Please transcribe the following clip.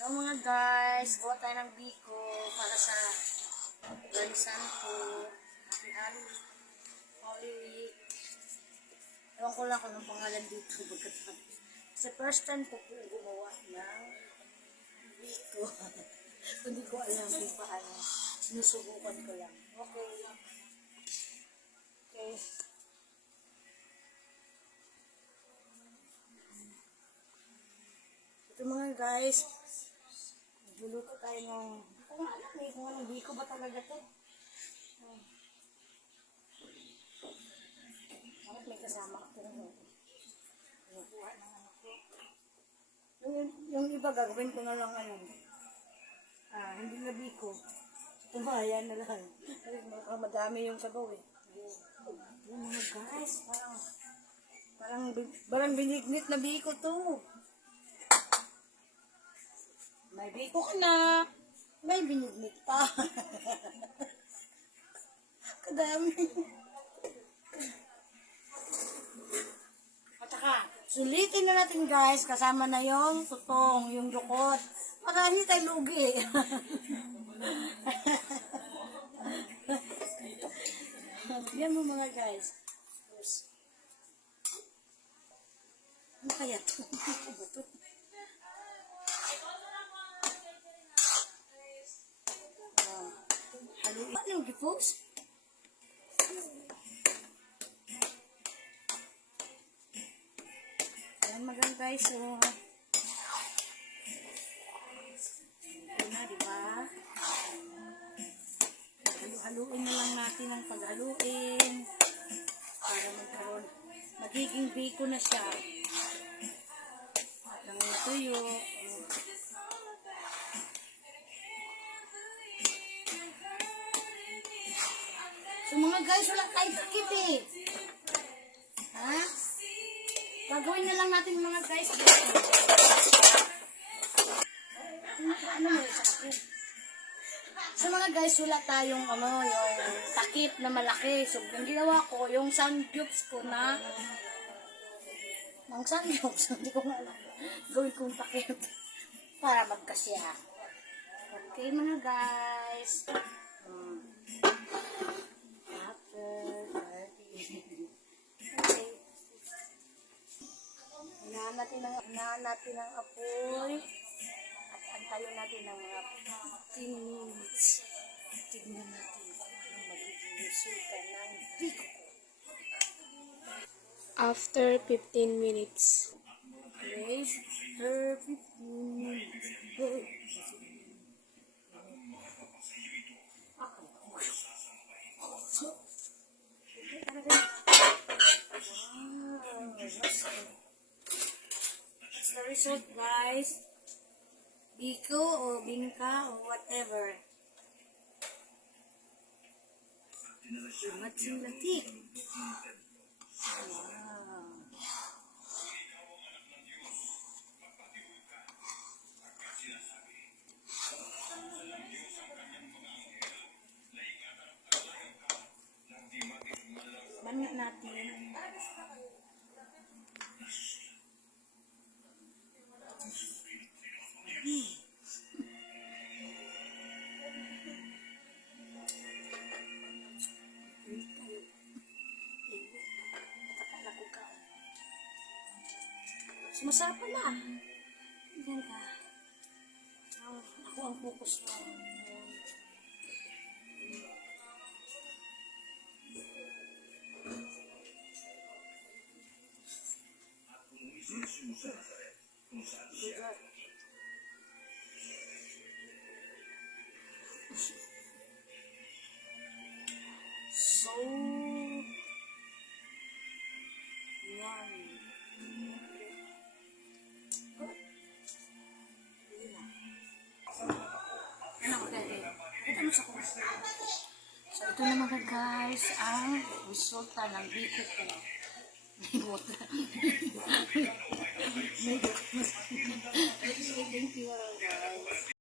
Hello mga guys, gawa tayo ng biko para sa Gansan ko. Holy Week. Ewan ko lang kung anong pangalan dito. Sa first time ko po gumawa ng biko. Hindi ko alam kung paano. Sinusubukan ko lang. Okay. Okay. Ito mga guys, luluto tayo ng, kung alam eh, kung anong biko ba talaga to. Bakit may kasama ako nakuha ng ano ko. Yung iba gagawin ko na lang ano, hindi na biko. Tumayan na lang. Kasi madami yung sabaw eh. Yung mga guys, parang binignit na biko to. May biko ka na. May binignit pa. Kadami. At saka, sulitin na natin guys, kasama na yung tutong, yung dukot. Para hindi tayo lugi. Yan mo mga guys. Ano kaya ito? Haluin. Ano yung gipos? Ayan maganda guys. So, ito na diba? Haluin na lang natin ang paghaluin. Para magkaroon. Magiging biko na siya. At ang tuyo. So mga guys, wala tayong takip eh. Ha? Gagawin na lang natin mga guys. Ano mo sa takip? So mga guys, wala tayong yung takip na malaki. So yung ginawa ko, yung sandcubes ko na ng sandcubes. Hindi ko nga alam. Gawin kong takip para magkasya. Okay mga guys. Unahan natin ang apoy at antayin natin ng mga 15 minutes. Tignan natin kung anong magiging resulta ng biko. After 15 minutes. Okay, after 15 minutes. The result guys, biko o bingka o whatever. Matsing latik. Banyak natin. Masarap pala. Yan ka. Ako ang focus mo. So yummy. So ito na mga guys ang resulta ng biko ko. May water. May water. Thank you guys.